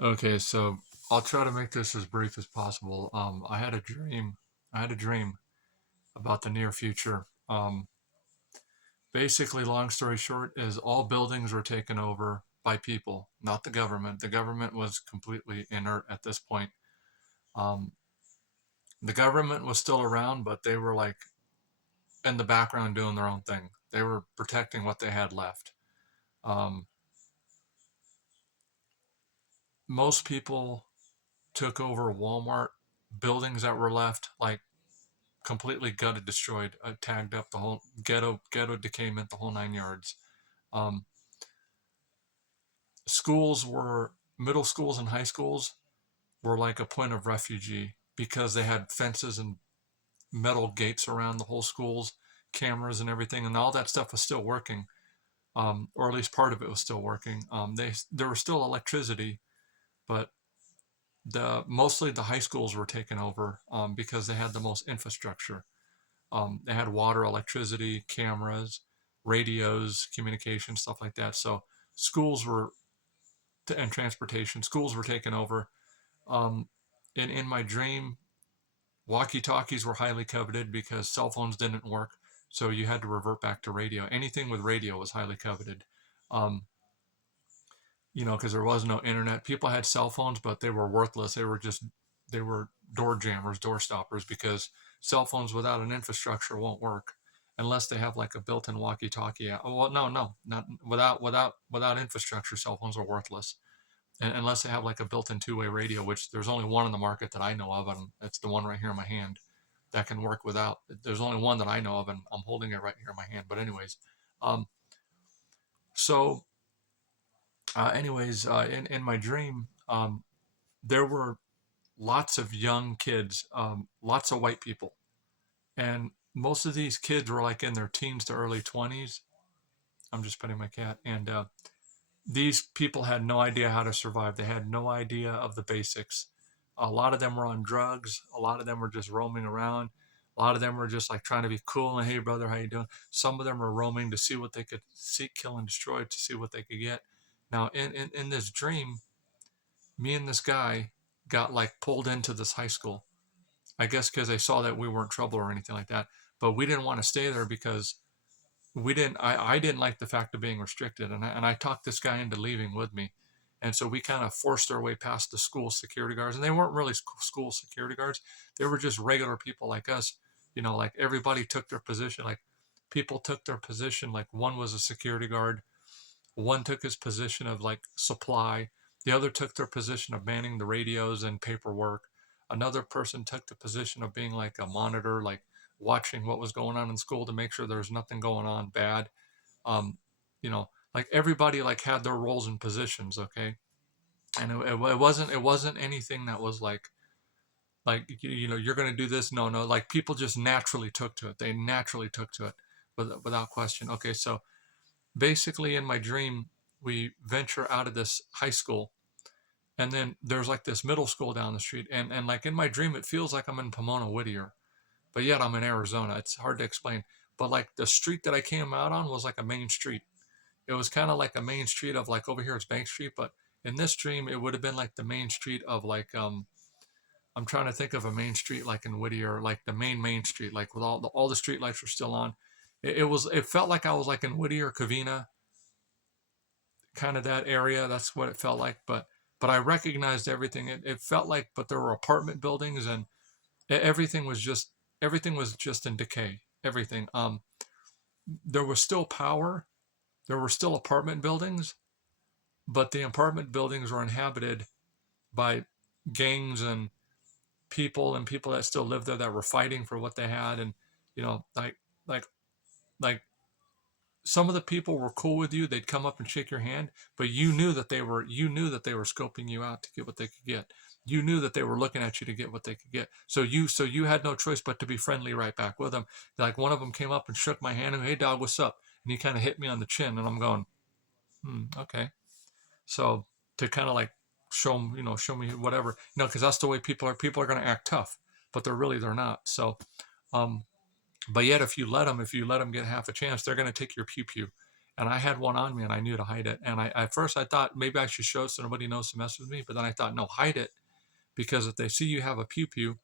Okay, so I'll try to make this as brief as possible. I had a dream. I had a dream about the near future. Basically, long story short, is all buildings were taken over by people, not the government. The government was completely inert at this point. Um, the government was still around, but they were like in the background doing their own thing. They were protecting what they had left. Um, most people took over Walmart buildings that were left, like completely gutted, destroyed, tagged up the whole ghetto decayment, the whole 9 yards. Um, schools were middle schools and high schools were like a point of refugee because they had fences and metal gates around the whole schools, cameras and everything, and all that stuff was still working, or at least part of it was still working. There was still electricity, but the mostly the high schools were taken over because they had the most infrastructure. They had water, electricity, cameras, radios, communication, stuff like that. So schools were and transportation. Schools were taken over. Um, in my dream, walkie talkies were highly coveted because cell phones didn't work. So you had to revert back to radio. Anything with radio was highly coveted. Um, because there was no internet. People had cell phones, but they were worthless. They were door jammers, door stoppers, because cell phones without an infrastructure won't work unless they have like a built-in walkie-talkie. Oh, well, no, not without infrastructure. Cell phones are worthless, and unless they have like a built-in two-way radio, which there's only one in the market that I know of, and it's the one right here in my hand that can work without. There's only one that I know of, and I'm holding it right here in my hand. But anyways, um, so in my dream, there were lots of young kids, lots of white people, and most of these kids were like in their teens to early 20s. I'm just petting my cat, and these people had no idea how to survive. They had no idea of the basics. A lot of them were on drugs. A lot of them were just roaming around. A lot of them were just like trying to be cool and, hey brother, how you doing? Some of them were roaming to see what they could seek, kill, and destroy, to see what they could get. Now in this dream, me and this guy got like pulled into this high school. I guess because they saw that we weren't trouble or anything like that. But we didn't want to stay there because I didn't like the fact of being restricted, and I talked this guy into leaving with me, and so we kind of forced our way past the school security guards, and they weren't really school security guards. They were just regular people like us. Like everybody took their position. Like people took their position. Like one was a security guard, one took his position of like supply, the other took their position of manning the radios and paperwork. Another person took the position of being like a monitor, like watching what was going on in school to make sure there's nothing going on bad. Like everybody like had their roles and positions, okay? And it wasn't anything that was like you're going to do this. No, like people just naturally took to it. They naturally took to it without question. Okay, so basically in my dream we venture out of this high school, and then there's like this middle school down the street, and like in my dream it feels like I'm in Pomona Whittier, but yet I'm in Arizona. It's hard to explain, but like the street that I came out on was like a main street. It was kind of like a main street of like, over here it's Bank Street, but in this dream it would have been like the main street of like I'm trying to think of a main street like in Whittier, like the main street, like with all the street lights were still on. It felt like I was like in Whittier, Covina, kind of that area. That's what it felt like. But I recognized everything. It felt like, but there were apartment buildings, and everything was just everything was just in decay. Everything. There was still power. There were still apartment buildings, but the apartment buildings were inhabited by gangs and people that still lived there that were fighting for what they had, and like like like some of the people were cool with you. They'd come up and shake your hand, but you knew that they were scoping you out to get what they could get. You knew that they were looking at you to get what they could get. So you had no choice but to be friendly right back with them. Like one of them came up and shook my hand and, hey dog, what's up? And he kind of hit me on the chin, and I'm going, okay. So to kind of like show me whatever, because that's the way people are. People are going to act tough, but they're not. Um, but yet, if you let them get half a chance, they're going to take your pew pew, and I had one on me, and I knew to hide it. And at first I thought maybe I should show it so nobody knows to mess with me, but then I thought, no, hide it, because if they see you have a pew pew,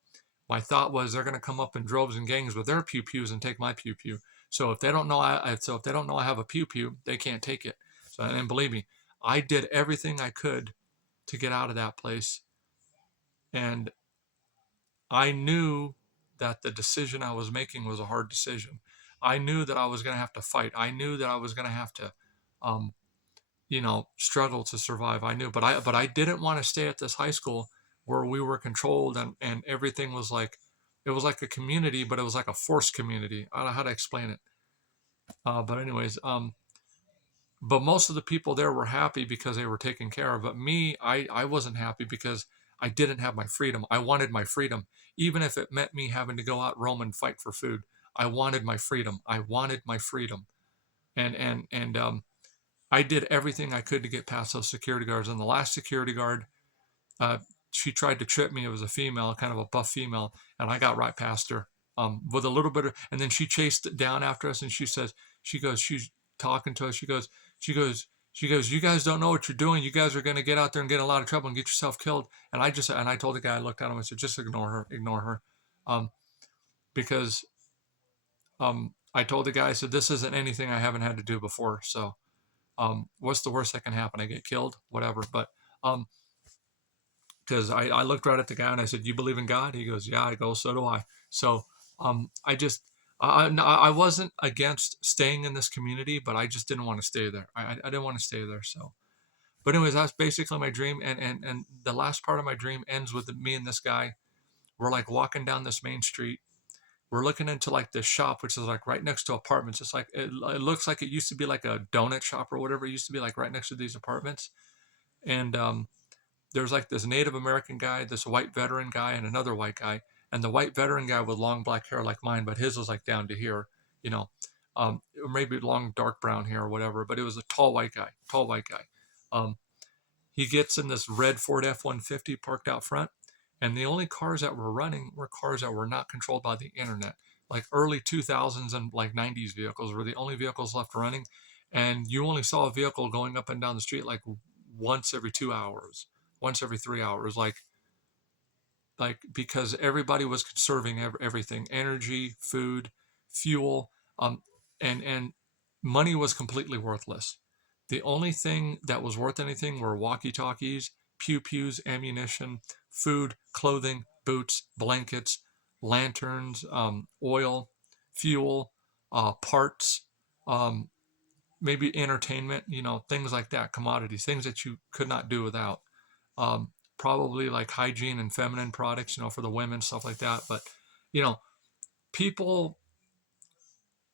my thought was they're going to come up in droves and gangs with their pew pews and take my pew pew. So if they don't know if they don't know I have a pew pew, they can't take it. So, and believe me, I did everything I could to get out of that place, and I knew that the decision I was making was a hard decision. I knew that I was going to have to fight. I knew that I was going to have to, um, struggle to survive. I knew, but I didn't want to stay at this high school where we were controlled, and everything was like, it was like a community, but it was like a forced community. I don't know how to explain it. But anyways, but most of the people there were happy because they were taken care of. But me, I wasn't happy because I didn't have my freedom. I wanted my freedom, even if it meant me having to go out, roam, and fight for food. I wanted my freedom. I wanted my freedom, and I did everything I could to get past those security guards. And the last security guard, uh, she tried to trip me. It was a female, kind of a buff female, and I got right past her, with a little bit of, and then she chased down after us, and she's talking to us. She goes, you guys don't know what you're doing. You guys are going to get out there and get in a lot of trouble and get yourself killed. And I told the guy, I looked at him, I said, just ignore her, um, because I told the guy, I said, this isn't anything I haven't had to do before. So what's the worst that can happen? I get killed, whatever. But um, because I looked right at the guy and I said, "You believe in God?" He goes, "Yeah." I go, "So do I." So I just I wasn't against staying in this community, but I just didn't want to stay there. I didn't want to stay there. So, but anyways, that's basically my dream. And the last part of my dream ends with me and this guy. We're like walking down this main street. We're looking into like this shop, which is like right next to apartments. It's like it looks like it used to be like a donut shop or whatever. It used to be like right next to these apartments. And there's like this Native American guy, this white veteran guy, and another white guy. And the white veteran guy with long black hair like mine, but his was like down to here, you know, or maybe long dark brown hair or whatever. But it was a tall white guy, tall white guy. Um, he gets in this red Ford F-150 parked out front, and the only cars that were running were cars that were not controlled by the internet. Like early 2000s and like 90s vehicles were the only vehicles left running, and you only saw a vehicle going up and down the street like once every 2 hours, once every 3 hours, like because everybody was conserving everything, energy, food, fuel, and money was completely worthless. The only thing that was worth anything were walkie-talkies, pew pews, ammunition, food, clothing, boots, blankets, lanterns, oil, fuel, parts, um, maybe entertainment, things like that, commodities, things that you could not do without. Probably like hygiene and feminine products, for the women, stuff like that. But, you know, people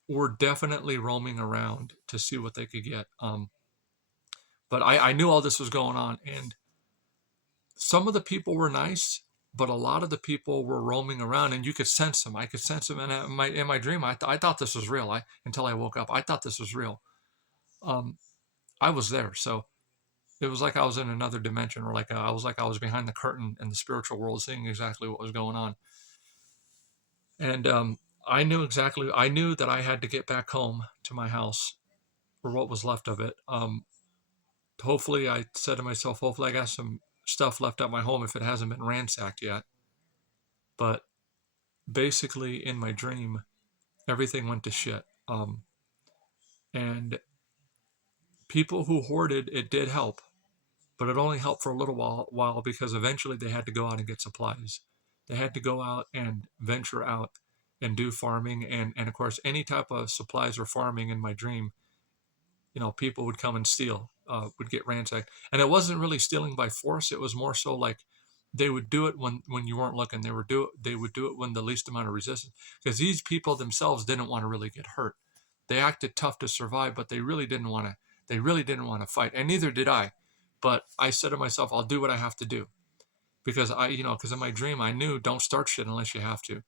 were definitely roaming around to see what they could get. But I knew all this was going on, and some of the people were nice, but a lot of the people were roaming around, and you could sense them. I could sense them, and in my dream, I thought this was real. Until I woke up, I thought this was real. Um, I was there, so it was like I was in another dimension, or I was behind the curtain in the spiritual world, seeing exactly what was going on. And I knew that I had to get back home to my house, or what was left of it. Hopefully, I said to myself, hopefully I got some stuff left at my home if it hasn't been ransacked yet. But basically, in my dream, everything went to shit. And people who hoarded, it did help, but it only helped for a little while because eventually they had to go out and get supplies. They had to go out and venture out and do farming, and of course any type of supplies or farming in my dream, people would come and steal, would get ransacked. And it wasn't really stealing by force. It was more so like they would do it when you weren't looking. They would do it when the least amount of resistance, because these people themselves didn't want to really get hurt. They acted tough to survive, but they really didn't want to fight, and neither did I. But I said to myself, I'll do what I have to do, because because in my dream I knew, don't start shit unless you have to,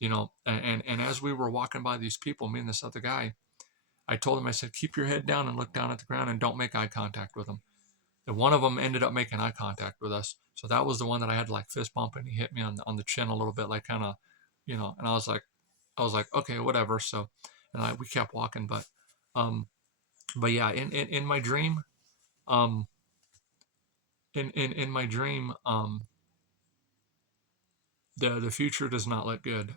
and as we were walking by these people, me and this other guy, I told him, I said, keep your head down and look down at the ground and don't make eye contact with them. And one of them ended up making eye contact with us. So that was the one that I had to like fist bump, and he hit me on the chin a little bit, like kind of, and I was like, okay, whatever. So, and we kept walking, but, um, But yeah, in my dream, um, in my dream, the future does not look good.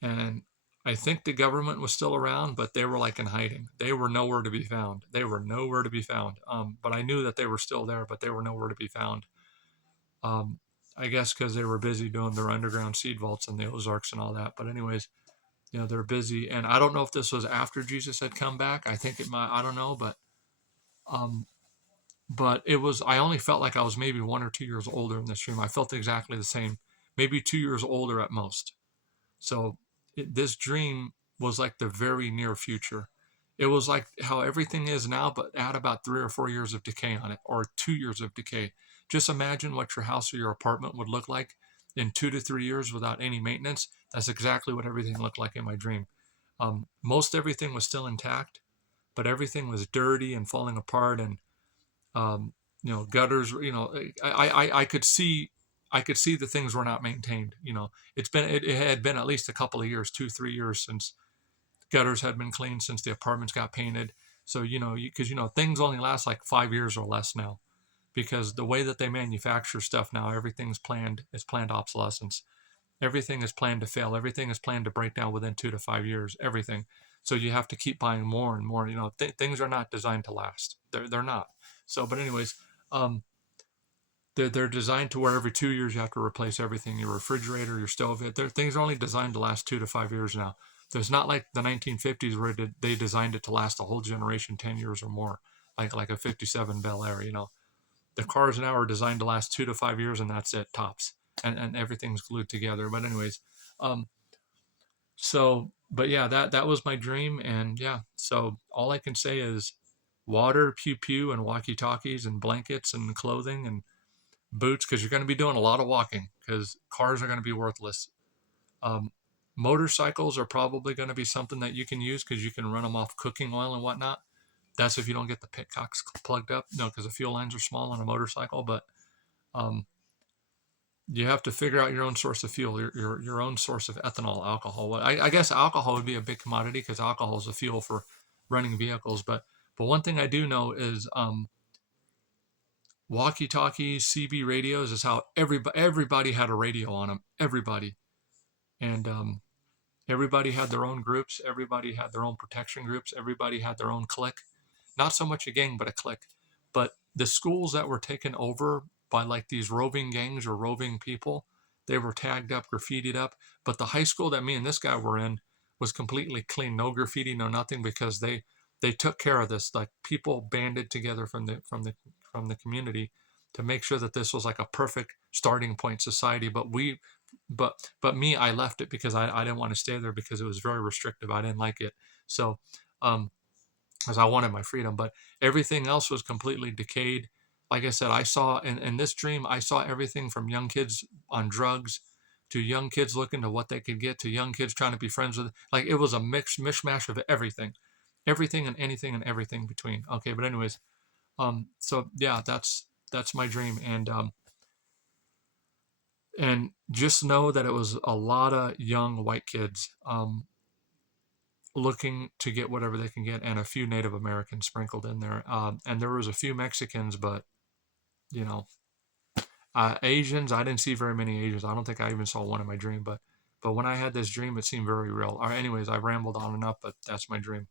And I think the government was still around, but they were like in hiding. They were nowhere to be found. They were nowhere to be found. But I knew that they were still there, but they were nowhere to be found. Um, I guess because they were busy doing their underground seed vaults in the Ozarks and all that. But anyways, they're busy. And I don't know if this was after Jesus had come back. I think it might. I don't know, um, but it was. I only felt like I was maybe 1 or 2 years older in this dream. I felt exactly the same, maybe 2 years older at most. So this dream was like the very near future. It was like how everything is now, but add about 3 or 4 years of decay on it, or 2 years of decay. Just imagine what your house or your apartment would look like in 2 to 3 years without any maintenance. That's exactly what everything looked like in my dream. Most everything was still intact, but everything was dirty and falling apart, and um, gutters. I could see the things were not maintained. It had been at least a couple of years, 2 3 years since gutters had been cleaned, since the apartments got painted. So because things only last like 5 years or less now, because the way that they manufacture stuff now, everything's planned. It's planned obsolescence. Everything is planned to fail. Everything is planned to break down within 2 to 5 years. Everything. So you have to keep buying more and more. Things are not designed to last. They're not. So, but anyways, um, they're designed to where every 2 years you have to replace everything. Your refrigerator, your stove. Things are only designed to last 2 to 5 years now. There's not like the 1950s where they designed it to last a whole generation, 10 years or more, like a 57 Bel Air. The cars now are designed to last 2 to 5 years, and that's it, tops, and everything's glued together. But anyways, um, but yeah, that was my dream, and yeah, so all I can say is water, pew pew, and walkie talkies, and blankets, and clothing, and boots, because you're going to be doing a lot of walking, because cars are going to be worthless. Um, Motorcycles are probably going to be something that you can use because you can run them off cooking oil and whatnot. That's if you don't get the pitcocks plugged up, no, because the fuel lines are small on a motorcycle. But um, you have to figure out your own source of fuel, your own source of ethanol, alcohol. Well, I guess alcohol would be a big commodity because alcohol is a fuel for running vehicles. But one thing I do know is walkie talkies, CB radios is how everybody had a radio on them. Everybody, and everybody had their own groups. Everybody had their own protection groups. Everybody had their own clique. Not so much a gang, but a clique. But the schools that were taken over by like these roving gangs or roving people, they were tagged up, graffitied up. But the high school that me and this guy were in was completely clean, no graffiti, no nothing, because they took care of this. Like people banded together from the community to make sure that this was like a perfect starting point society. But me, I left it because I didn't want to stay there because it was very restrictive. I didn't like it. So um, as I wanted my freedom, but everything else was completely decayed. Like I said, I saw in this dream, I saw everything from young kids on drugs to young kids looking to what they could get to young kids trying to be friends with. Like it was a mishmash of everything and anything and everything between. Okay, but anyways, so yeah, that's my dream, and just know that it was a lot of young white kids. Looking to get whatever they can get, and a few Native Americans sprinkled in there. And there was a few Mexicans, but you know, Asians. I didn't see very many Asians. I don't think I even saw one in my dream. But when I had this dream, it seemed very real. All right, anyways, I rambled on enough, but that's my dream.